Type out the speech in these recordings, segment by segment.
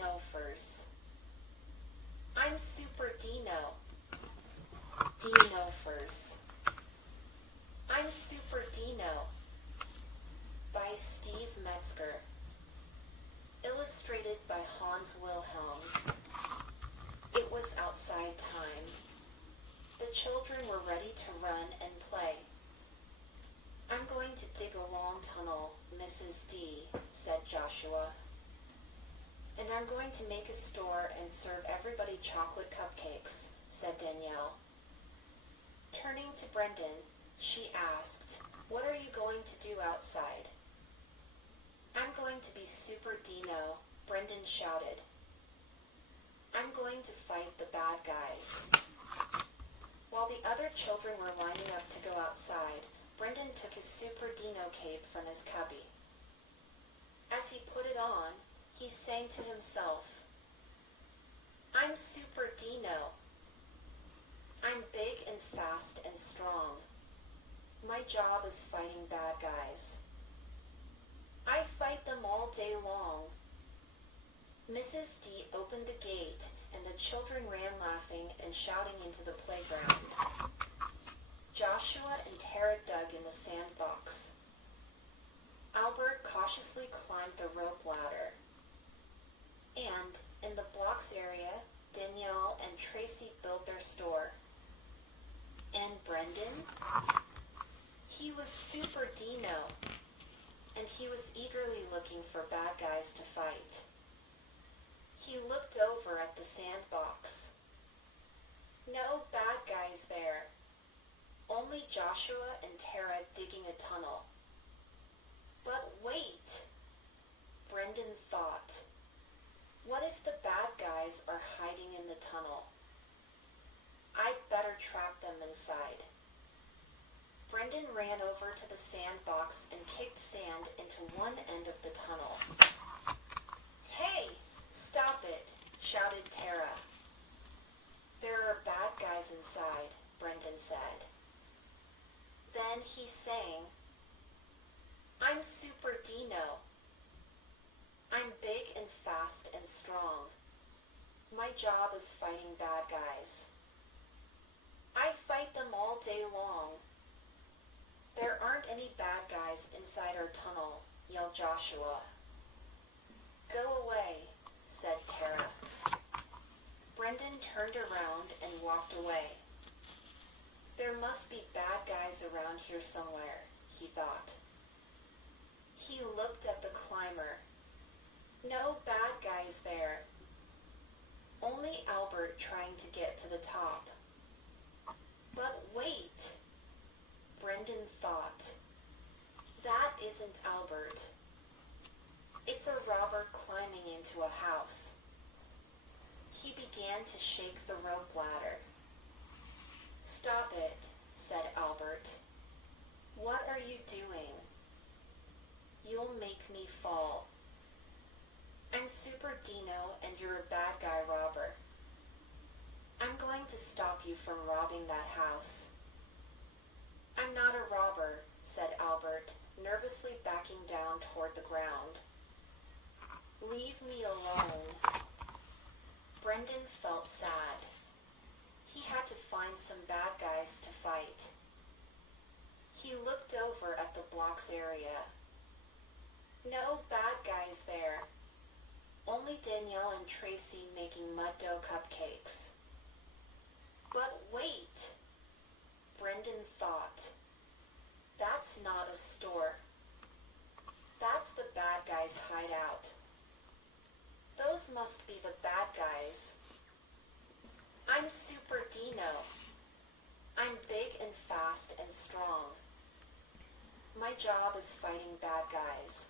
DINOFOURS. I'm Super Dino. DINOFOURS. I'm Super Dino. By Steve Metzger. Illustrated by Hans Wilhelm. It was outside time. The children were ready to run and play. I'm going to dig a long tunnel, Mrs. D, said Joshua. And I'm going to make a store and serve everybody chocolate cupcakes, said Danielle. Turning to Brendan, she asked, "What are you going to do outside?" "I'm going to be Super Dino," Brendan shouted. "I'm going to fight the bad guys." While the other children were lining up to go outside, Brendan took his Super Dino cape from his cubby. As he put it on, he sang to himself, "I'm Super Dino. I'm big and fast and strong. My job is fighting bad guys. I fight them all day long." Mrs. D opened the gate, and the children ran laughing and shouting into the playground. Joshua and Tara dug in the sandbox. Albert cautiously climbed the rope ladder. And, in the blocks area, Danielle and Tracy built their store. And Brendan? He was Super Dino, and he was eagerly looking for bad guys to fight. He looked over at the sandbox. No bad guys there. Only Joshua and Tara digging a tunnel. But wait, Brendan thought. What if the bad guys are hiding in the tunnel? I'd better trap them inside. Brendan ran over to the sandbox and kicked sand into one end of the tunnel. "Hey, stop it," shouted Tara. "There are bad guys inside," Brendan said. Then he sang, "I'm Super Dino. I'm big and fast and strong. My job is fighting bad guys. I fight them all day long. There aren't any bad guys inside our tunnel," yelled Joshua. "Go away," said Tara. Brendan turned around and walked away. There must be bad guys around here somewhere, he thought. He looked at the climber. No bad guys there. Only Albert trying to get to the top. But wait, Brendan thought. That isn't Albert. It's a robber climbing into a house. He began to shake the rope ladder. "Stop it," said Albert. "What are you doing? You'll make me fall. I'm Super Dino and you're a bad guy robber. I'm going to stop you from robbing that house." "I'm not a robber," said Albert, nervously backing down toward the ground. "Leave me alone." Brendan felt sad. He had to find some bad guys to fight. He looked over at the blocks area. No bad guys there. Only Danielle and Tracy making mud dough cupcakes. But wait, Brendan thought. That's not a store. That's the bad guys' hideout. Those must be the bad guys. I'm Super Dino. I'm big and fast and strong. My job is fighting bad guys.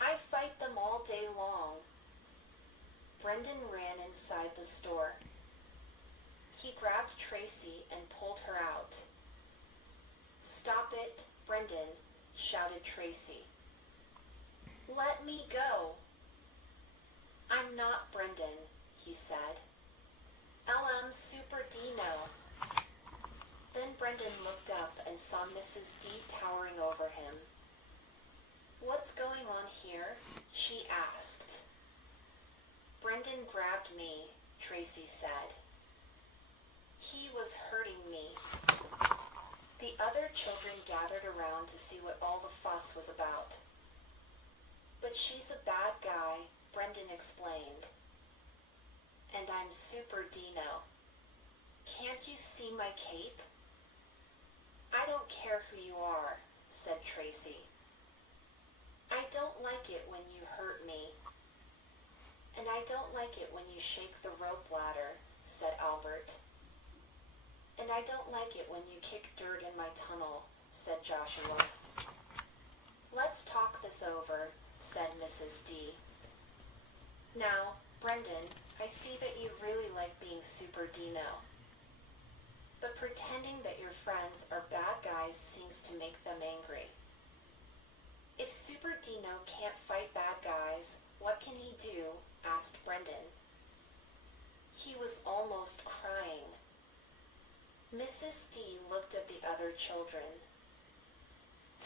I fight them all day long. Brendan ran inside the store. He grabbed Tracy and pulled her out. "Stop it, Brendan," shouted Tracy. "Let me go." "I'm not Brendan," he said. "LM Super Dino." Then Brendan looked up and saw Mrs. D towering over him. "What's going on here?" she asked. Brendan grabbed me, Tracy said. He was hurting me. The other children gathered around to see what all the fuss was about. But she's a bad guy, Brendan explained. And I'm Super Dino. Can't you see my cape? I don't care who you are, said Tracy. I don't like it when you hurt me. And I don't like it when you shake the rope ladder, said Albert. And I don't like it when you kick dirt in my tunnel, said Joshua. Let's talk this over, said Mrs. D. Now, Brendan, I see that you really like being Super Dino. But pretending that your friends are bad guys seems to make them angry. If Super Dino can't fight bad guys, what can he do? Asked Brendan. He was almost crying. Mrs. D looked at the other children.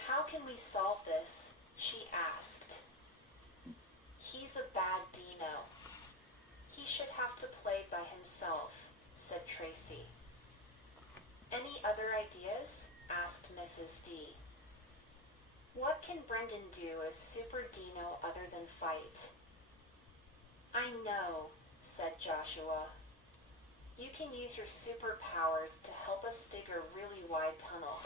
How can we solve this? She asked. He's a bad Dino. He should have to play by himself, said Tracy. Any other ideas? Asked Mrs. D. What can Brendan do as Super Dino other than fight? I know, said Joshua. You can use your superpowers to help us dig a really wide tunnel.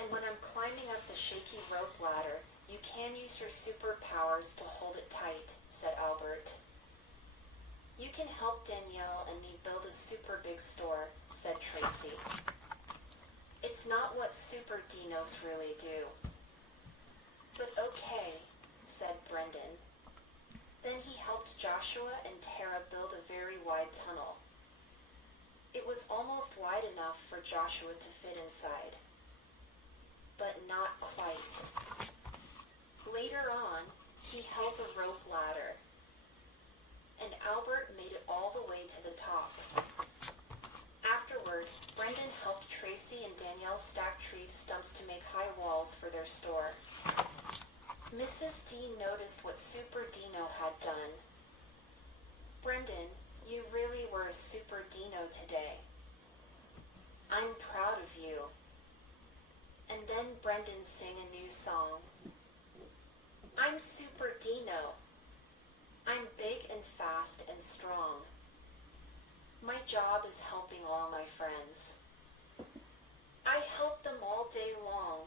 And when I'm climbing up the shaky rope ladder, you can use your superpowers to hold it tight, said Albert. You can help Danielle and me build a super big store, said Tracy. It's not what Super Dinos really do. But okay, said Brendan. Then he helped Joshua and Tara build a very wide tunnel. It was almost wide enough for Joshua to fit inside. But not quite. Later on, he held the rope ladder, and Albert made it all the way to the top. Afterward, Brendan helped Tracy and Danielle stack tree stumps to make high walls for their store. Mrs. D noticed what Super Dino had done. Brendan, you really were a Super Dino today. I'm proud of you. And then Brendan sang a new song. I'm Super Dino. I'm big and fast and strong. My job is helping all my friends. I help them all day long,